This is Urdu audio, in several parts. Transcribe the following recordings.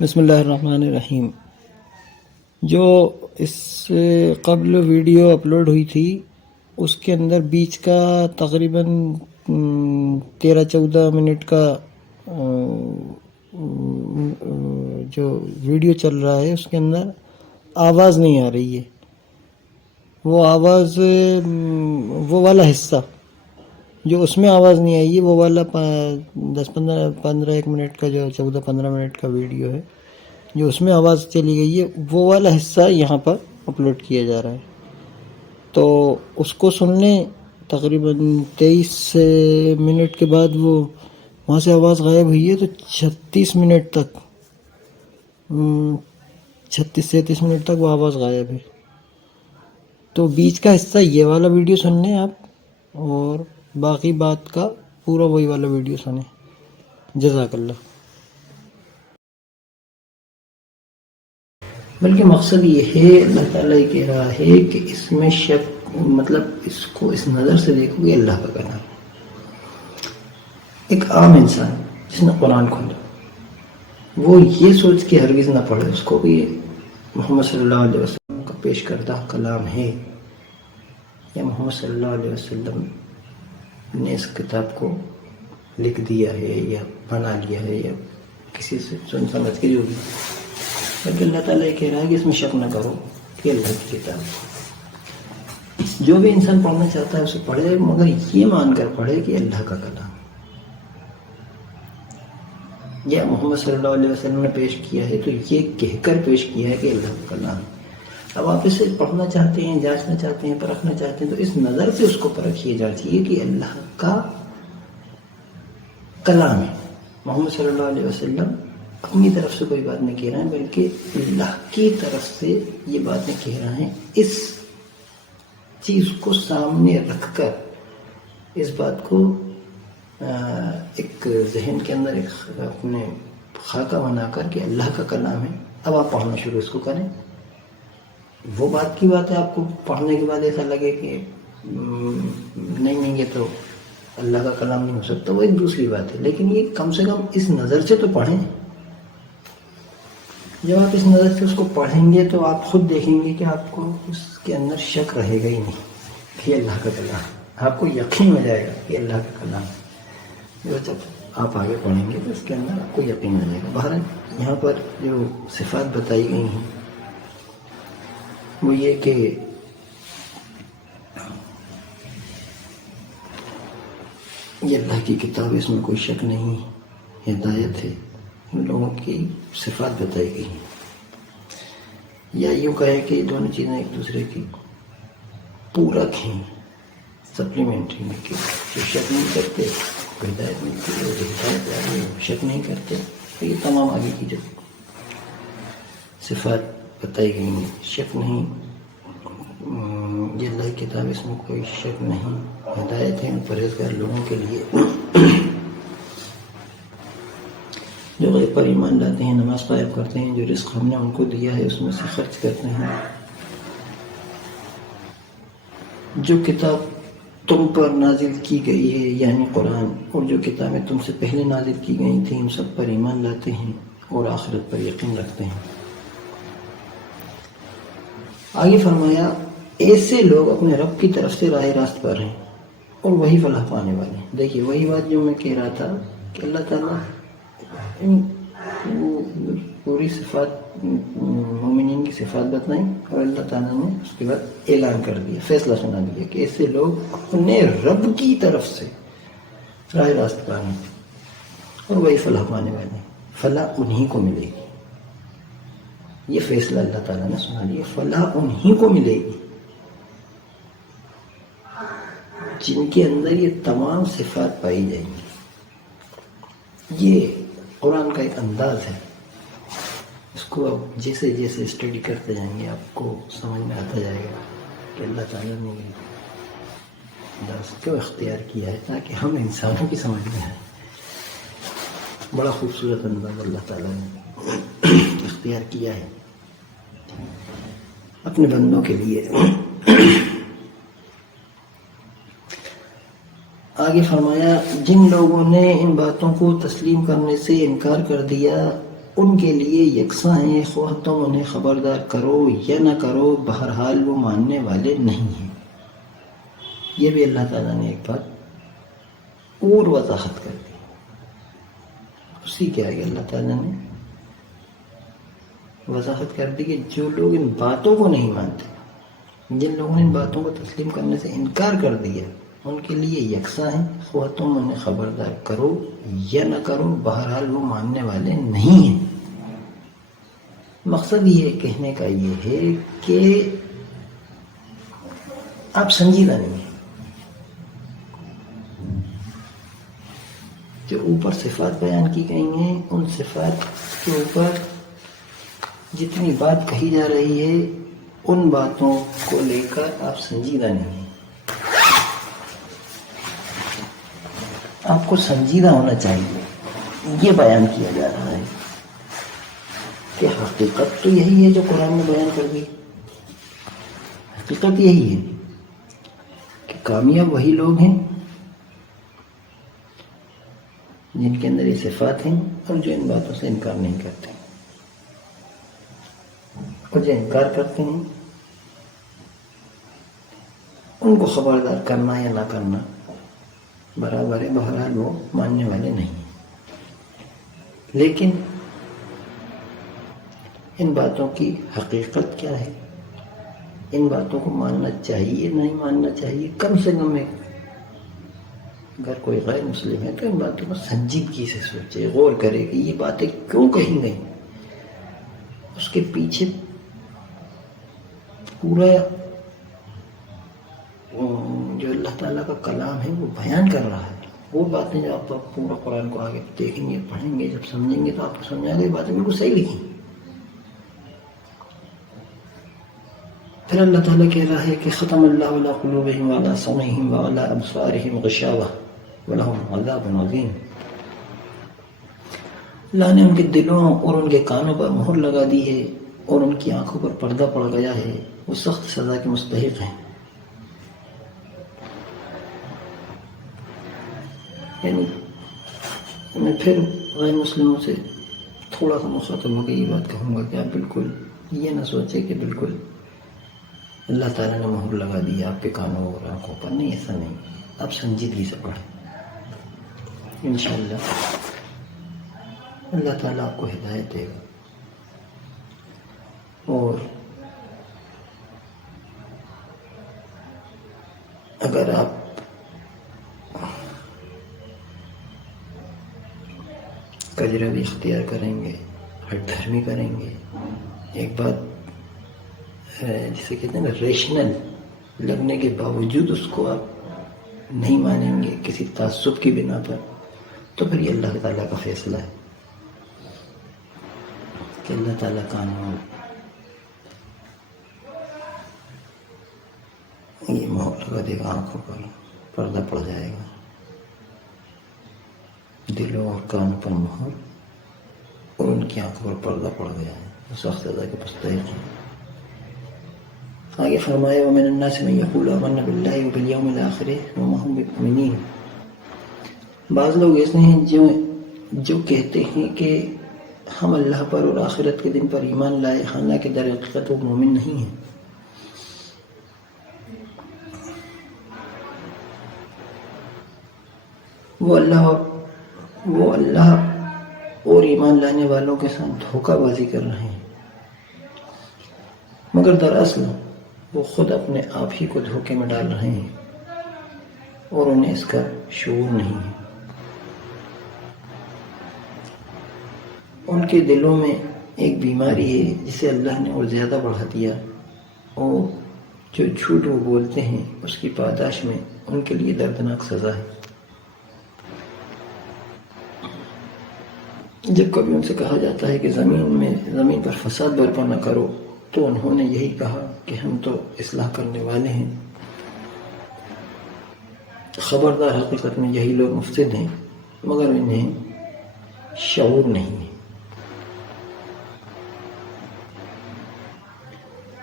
بسم اللہ الرحمن الرحیم۔ جو اس سے قبل ویڈیو اپلوڈ ہوئی تھی اس کے اندر بیچ کا تقریباً 13-14 منٹ کا جو ویڈیو چل رہا ہے اس کے اندر آواز نہیں آ رہی ہے۔ وہ آواز وہ والا حصہ جو اس میں آواز نہیں آئی ہے، وہ والا 10-15 منٹ کا جو 14-15 منٹ کا ویڈیو ہے جو اس میں آواز چلی گئی ہے، وہ والا حصہ یہاں پر اپلوڈ کیا جا رہا ہے۔ تو اس کو سننے تقریباً 23 منٹ کے بعد وہ وہاں سے آواز غائب ہوئی ہے، تو 36 منٹ تک 36-37 منٹ تک وہ آواز غائب ہے۔ تو بیچ کا حصہ یہ والا ویڈیو سن لیں آپ، اور باقی بات کا پورا وہی والا ویڈیو سنیں۔ جزاک اللہ۔ بلکہ مقصد یہ ہے، اللہ تعالیٰ یہ کہہ رہا ہے کہ اس میں شک، مطلب اس کو اس نظر سے دیکھو گے اللہ کا کلام۔ ایک عام انسان جس نے قرآن کھولا، وہ یہ سوچ کے ہرگز نہ پڑھے اس کو کہ محمد صلی اللہ علیہ وسلم کا پیش کردہ کلام ہے، یا محمد صلی اللہ علیہ وسلم نے اس کتاب کو لکھ دیا ہے یا بنا لیا ہے، یا کسی سے سن سمجھ کے جو بھی۔ لیکن اللہ تعالیٰ یہ کہہ رہا ہے کہ اس میں شک نہ کرو کہ اللہ کی کتاب، جو بھی انسان پڑھنا چاہتا ہے اسے پڑھے، مگر یہ مان کر پڑھے کہ اللہ کا کلام، یا محمد صلی اللہ علیہ وسلم نے پیش کیا ہے تو یہ کہہ کر پیش کیا ہے کہ اللہ کا کلام۔ اب آپ اسے پڑھنا چاہتے ہیں، جانچنا چاہتے ہیں، پرکھنا چاہتے ہیں، تو اس نظر سے اس کو پرکھیے جانچیے کہ اللہ کا کلام ہے۔ محمد صلی اللہ علیہ وسلم اپنی طرف سے کوئی بات نہیں کہہ رہے ہیں، بلکہ اللہ کی طرف سے یہ باتیں کہہ رہے ہیں۔ اس چیز کو سامنے رکھ کر، اس بات کو ایک ذہن کے اندر ایک اپنے خاکہ بنا کر کہ اللہ کا کلام ہے، اب آپ پڑھنا شروع اس کو کریں۔ وہ بات کی بات ہے، آپ کو پڑھنے کے بعد ایسا لگے کہ نہیں یہ تو اللہ کا کلام نہیں ہو سکتا، وہ ایک دوسری بات ہے، لیکن یہ کم سے کم اس نظر سے تو پڑھیں۔ جب آپ اس نظر سے اس کو پڑھیں گے تو آپ خود دیکھیں گے کہ آپ کو اس کے اندر شک رہے گا ہی نہیں کہ اللہ کا کلام، آپ کو یقین ہو جائے گا کہ اللہ کا کلام۔ جب آپ آگے پڑھیں گے تو اس کے اندر آپ کو یقین ہو جائے گا۔ بہرحال یہاں پر جو صفات بتائی گئی ہیں وہ یہ کہ یہ اللہ کی کتاب، اس میں کوئی شک نہیں، ہدایت ہے، ان لوگوں کی صفات بتائی گئی ہیں۔ یا یوں کہیں کہ یہ دونوں چیزیں ایک دوسرے کی پورک ہیں، سپلیمنٹری میں، کہ جو شک نہیں کرتے ہدایت ملتی ہے، جو ہدایت والے شک نہیں کرتے، تو یہ تمام آگے کی جو صفات بتائی گئی ہیں، شک نہیں، یہ اللہ کی کتاب، اس میں کوئی شک نہیں، ہدایت ہے ان پرہیزگار لوگوں کے لیے جو غیب پر ایمان لاتے ہیں، نماز قائم کرتے ہیں، جو رزق ہم نے ان کو دیا ہے اس میں سے خرچ کرتے ہیں۔ جو کتاب تم پر نازل کی گئی ہے یعنی قرآن، اور جو کتابیں تم سے پہلے نازل کی گئی تھیں، ان سب پر ایمان لاتے ہیں اور آخرت پر یقین رکھتے ہیں۔ آگے فرمایا ایسے لوگ اپنے رب کی طرف سے راہ راست پر ہیں اور وہی فلاح پانے والے ہیں۔ دیکھیے وہی بات جو میں کہہ رہا تھا کہ اللہ تعالیٰ پوری صفات، مومنین کی صفات بتائیں، اور اللہ تعالیٰ نے اس کے بعد اعلان کر دیا، فیصلہ سنا دیا کہ ایسے لوگ اپنے رب کی طرف سے راہ راست پر ہیں اور وہی فلاح پانے والے ہیں۔ فلاح انہی کو ملے گی، یہ فیصلہ اللہ تعالیٰ نے سنا دیا، فلاح انہی کو ملے گی جن کے اندر یہ تمام صفات پائی جائیں گی۔ یہ قرآن کا ایک انداز ہے، اس کو آپ جیسے جیسے اسٹڈی کرتے جائیں گے آپ کو سمجھ میں آتا جائے گا کہ اللہ تعالیٰ نے یہ انداز کیوں اختیار کیا ہے، تاکہ ہم انسانوں کی سمجھ میں آئے۔ بڑا خوبصورت انداز اللہ تعالیٰ نے اختیار کیا ہے اپنے بندوں کے لیے۔ آگے فرمایا جن لوگوں نے ان باتوں کو تسلیم کرنے سے انکار کر دیا ان کے لیے یکساں ہیں، خواہ تم انہیں خبردار کرو یا نہ کرو، بہرحال وہ ماننے والے نہیں ہیں۔ یہ بھی اللہ تعالیٰ نے ایک بات اور وضاحت کر دی، اسی کے آگے اللہ تعالیٰ نے وضاحت کر دی کہ جو لوگ ان باتوں کو نہیں مانتے، جن لوگوں نے ان باتوں کو تسلیم کرنے سے انکار کر دیا، ان کے لیے یکساں ہیں، خواہ تم انہیں خبردار کرو یا نہ کرو، بہرحال وہ ماننے والے نہیں ہیں۔ مقصد یہ کہنے کا یہ ہے کہ آپ سنجیدہ نہیں ہیں۔ جو اوپر صفات بیان کی گئی ہیں، ان صفات کے اوپر جتنی بات کہی جا رہی ہے، ان باتوں کو لے کر آپ سنجیدہ نہیں ہیں۔ آپ کو سنجیدہ ہونا چاہیے، یہ بیان کیا جا رہا ہے کہ حقیقت تو یہی ہے جو قرآن میں بیان کر دی۔ حقیقت یہی ہے کہ کامیاب وہی لوگ ہیں جن کے اندر یہ صفات ہیں اور جو ان باتوں سے انکار نہیں کرتے، اور جو انکار کرتے ہیں ان کو خبردار کرنا یا نہ کرنا برابر ہے، بہرحال وہ ماننے والے نہیں ہیں۔ لیکن ان باتوں کی حقیقت کیا ہے، ان باتوں کو ماننا چاہیے نہیں ماننا چاہیے، کم سے کم اگر کوئی غیر مسلم ہے تو ان باتوں کو سنجیدگی سے سوچے، غور کرے کہ یہ باتیں کیوں کہی گئیں، اس کے پیچھے پورا جو اللہ تعالیٰ کا کلام ہے وہ بیان کر رہا ہے۔ وہ باتیں جو آپ پورا قرآن کو آگے دیکھیں گے، پڑھیں گے، جب سمجھیں گے تو آپ کو سمجھا گے یہ باتیں بالکل صحیح لکھی۔ پھر اللہ تعالیٰ کہہ رہا ہے کہ ختم اللہ علی قلوبہم وعلی سمعہم وعلی ابصارہم غشاوہ ولہم عذاب عظیم۔ اللہ نے ان کے دلوں اور ان کے کانوں پر مہر لگا دی ہے اور ان کی آنکھوں پر پردہ پڑ گیا ہے، وہ سخت سزا کے مستحق ہیں۔ یعنی میں پھر غیر مسلموں سے تھوڑا سا مخاطب ہو کے یہ بات کہوں گا کہ آپ بالکل یہ نہ سوچیں کہ بالکل اللہ تعالیٰ نے مہر لگا دی آپ کے کانوں اور آنکھوں پر، نہیں، ایسا نہیں۔ آپ سنجیدگی سے پڑھیں، انشاءاللہ اللہ تعالیٰ آپ کو ہدایت دے گا۔ اور اگر آپ کجرا بھی اختیار کریں گے، ہٹ دھرمی کریں گے، ایک بات جسے کہتے ہیں نا ریشنل لگنے کے باوجود اس کو آپ نہیں مانیں گے کسی تعصب کی بنا پر، تو پھر یہ اللہ تعالیٰ کا فیصلہ ہے کہ اللہ تعالیٰ قانون یہ مہر لگا دے گا، آنکھوں پر پردہ پڑ جائے گا، دلوں اور کانوں پر مہر، اور ان کی آنکھوں پر پردہ پڑ گیا ہے، وہ سخت سزا کے مستحق ہیں۔ آگے فرمایا وَمِنَ النَّاسِ مَن يَقُولُ آمَنَّا بِاللَّهِ وَبِالْيَوْمِ الْآخِرِ وَمَا هُم بِمُؤْمِنِينَ۔ بعض لوگ ایسے ہیں جو کہتے ہیں کہ ہم اللہ پر اور آخرت کے دن پر ایمان لائے، حالانکہ در حقیقت وہ مومن نہیں ہیں۔ وہ اللہ اور ایمان لانے والوں کے ساتھ دھوکہ بازی کر رہے ہیں، مگر دراصل وہ خود اپنے آپ ہی کو دھوکے میں ڈال رہے ہیں اور انہیں اس کا شعور نہیں ہے۔ ان کے دلوں میں ایک بیماری ہے جسے اللہ نے اور زیادہ بڑھا دیا، اور جو جھوٹ وہ بولتے ہیں اس کی پاداش میں ان کے لیے دردناک سزا ہے۔ جب کبھی ان سے کہا جاتا ہے کہ زمین پر فساد برپا نہ کرو، تو انہوں نے یہی کہا کہ ہم تو اصلاح کرنے والے ہیں۔ خبردار، حقیقت میں یہی لوگ مفسد ہیں، مگر انہیں شعور نہیں ہے۔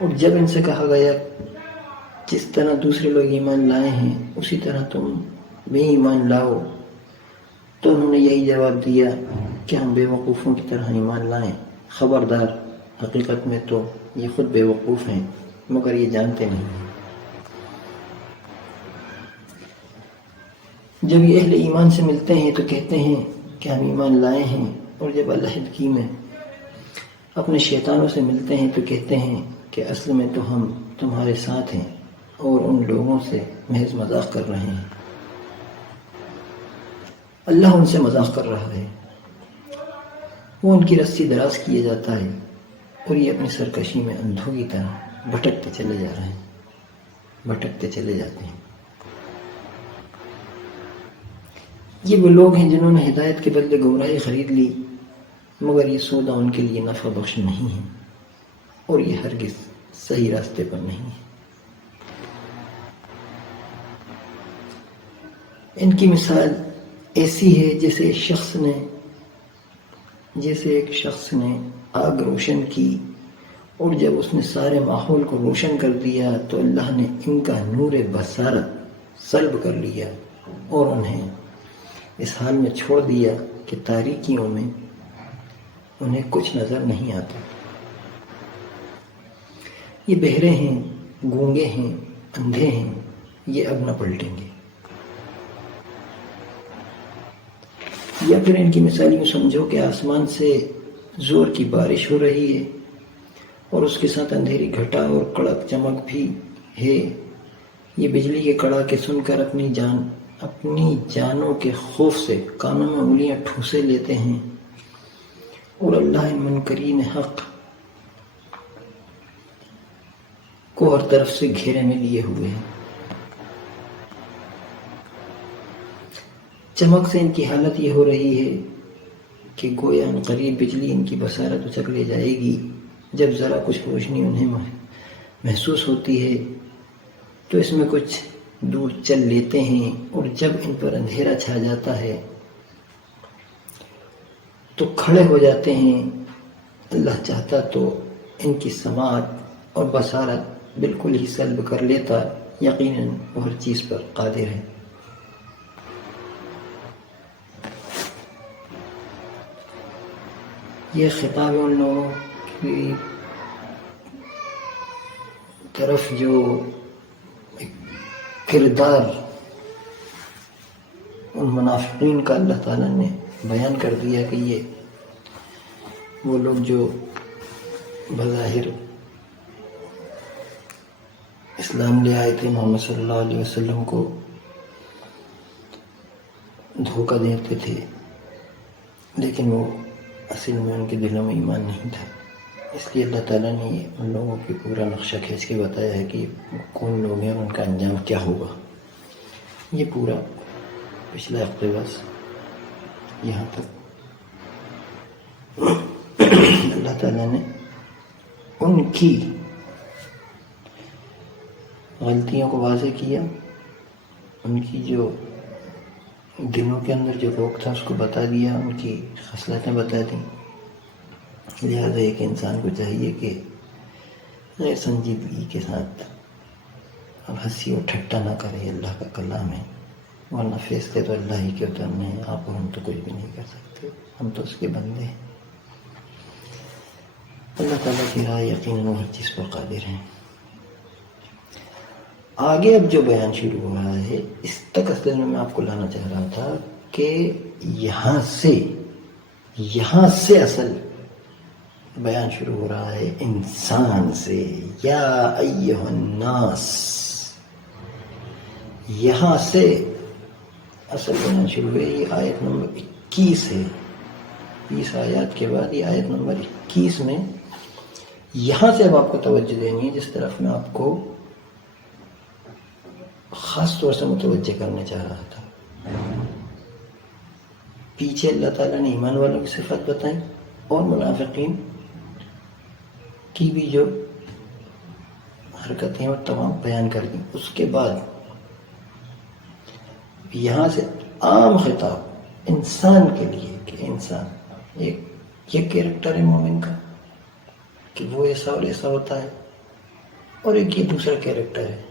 اور جب ان سے کہا گیا جس طرح دوسرے لوگ ایمان لائے ہیں اسی طرح تم بھی ایمان لاؤ، تو انہوں نے یہی جواب دیا کہ ہم بے وقوفوں کی طرح ایمان لائیں؟ خبردار، حقیقت میں تو یہ خود بے وقوف ہیں مگر یہ جانتے نہیں ہیں۔ جب یہ اہل ایمان سے ملتے ہیں تو کہتے ہیں کہ ہم ایمان لائے ہیں، اور جب علیحدگی میں اپنے شیطانوں سے ملتے ہیں تو کہتے ہیں کہ اصل میں تو ہم تمہارے ساتھ ہیں اور ان لوگوں سے محض مذاق کر رہے ہیں۔ اللہ ان سے مذاق کر رہا ہے، وہ ان کی رسی دراز کیے جاتا ہے اور یہ اپنی سرکشی میں اندھوں کی طرح بھٹکتے چلے جا رہے ہیں، بھٹکتے چلے جاتے ہیں۔ یہ وہ لوگ ہیں جنہوں نے ہدایت کے بدلے گمراہی خرید لی، مگر یہ سودا ان کے لیے نفع بخش نہیں ہے اور یہ ہرگز صحیح راستے پر نہیں ہے۔ ان کی مثال ایسی ہے جیسے ایک شخص نے آگ روشن کی، اور جب اس نے سارے ماحول کو روشن کر دیا تو اللہ نے ان کا نور بصارت سلب کر لیا اور انہیں اس حال میں چھوڑ دیا کہ تاریکیوں میں انہیں کچھ نظر نہیں آتا۔ یہ بہرے ہیں، گونگے ہیں، اندھے ہیں، یہ اب نہ پلٹیں گے۔ یا پھر ان کی مثال یوں سمجھو کہ آسمان سے زور کی بارش ہو رہی ہے اور اس کے ساتھ اندھیری گھٹا اور کڑک چمک بھی ہے۔ یہ بجلی کے کڑاکے سن کر اپنی جانوں کے خوف سے کانوں میں انگلیاں ٹھوسے لیتے ہیں، اور اللہ ان منکرین حق کو ہر طرف سے گھیرے میں لیے ہوئے ہیں۔ چمک سے ان کی حالت یہ ہو رہی ہے کہ گویا ان قریب بجلی ان کی بصارت اچک لے جائے گی۔ جب ذرا کچھ روشنی انہیں محسوس ہوتی ہے تو اس میں کچھ دور چل لیتے ہیں، اور جب ان پر اندھیرا چھا جاتا ہے تو کھڑے ہو جاتے ہیں۔ اللہ چاہتا تو ان کی سماعت اور بصارت بالکل ہی سلب کر لیتا، یقیناً وہ ہر چیز پر قادر ہے۔ یہ خطاب ان لوگوں کی طرف جو کردار ان منافقین کا اللہ تعالیٰ نے بیان کر دیا کہ یہ وہ لوگ جو بظاہر اسلام لے آئے تھے، محمد صلی اللہ علیہ وسلم کو دھوکہ دیتے تھے، لیکن وہ اصل میں ان کے دلوں میں ایمان نہیں تھا۔ اس لیے اللہ تعالیٰ نے ان لوگوں کی پورا نقشہ کھینچ کے بتایا ہے کہ کون لوگ ہیں اور ان کا انجام کیا ہوگا۔ یہ پورا پچھلا ہفتے بس یہاں تک اللہ تعالیٰ نے ان کی غلطیوں کو واضح کیا، ان کی جو دلوں کے اندر جو روک تھا اس کو بتا دیا، ان کی خصلتیں بتا دیں۔ لہذا ایک انسان کو چاہیے کہ غیر سنجیدگی کے ساتھ اب ہنسی اور ٹھٹا نہ کرے، اللہ کا کلام ہے، ورنہ فیصلے تو اللہ ہی کے اترنے ہیں، آپ اور ہم تو کچھ بھی نہیں کر سکتے، ہم تو اس کے بندے ہیں۔ اللہ تعالیٰ کی رائے یقیناً وہ ہر چیز پر قادر ہیں۔ آگے اب جو بیان شروع ہو رہا ہے، اس تک اصل میں آپ کو لانا چاہ رہا تھا کہ یہاں سے اصل بیان شروع ہو رہا ہے انسان سے۔ یا ایھا الناس، یہاں سے اصل بیان شروع ہے۔ یہ آیت نمبر 21 ہے، 20 آیات کے بعد یہ آیت نمبر 21 میں یہاں سے اب آپ کو توجہ دینی ہے، جس طرف میں آپ کو خاص طور سے متوجہ کرنا چاہ رہا تھا۔ پیچھے اللہ تعالیٰ نے ایمان والوں کی صفات بتائیں اور منافقین کی بھی جو حرکتیں اور تمام بیان کر دیں، اس کے بعد یہاں سے عام خطاب انسان کے لیے کہ انسان ایک یہ کیریکٹر ہے مومن کا کہ وہ ایسا اور ایسا ہوتا ہے، اور ایک یہ دوسرا کیریکٹر ہے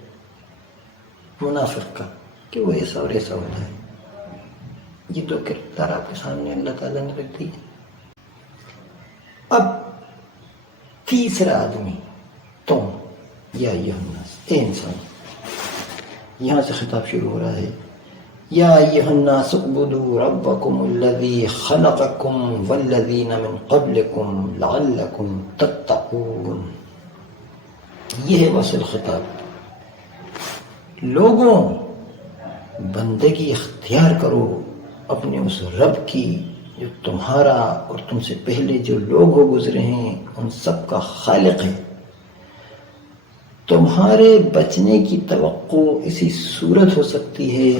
منافق کا کہ وہ ایسا اور ایسا ہوتا ہے۔ یہ دو کردار آپ کے سامنے اللہ تعالیٰ نے رکھ دی. اب تیسرا آدمی تم، یا ایھا الناس، اے انسان. یہاں سے خطاب شروع ہو رہا ہے. یا ایھا الناس اعبدوا ربکم الذی خلقکم والذین من قبلکم لعلکم تتقون. یہ ہے وصل خطاب. لوگوں، بندگی اختیار کرو اپنے اس رب کی جو تمہارا اور تم سے پہلے جو لوگ ہو گزرے ہیں ان سب کا خالق ہے. تمہارے بچنے کی توقع اسی صورت ہو سکتی ہے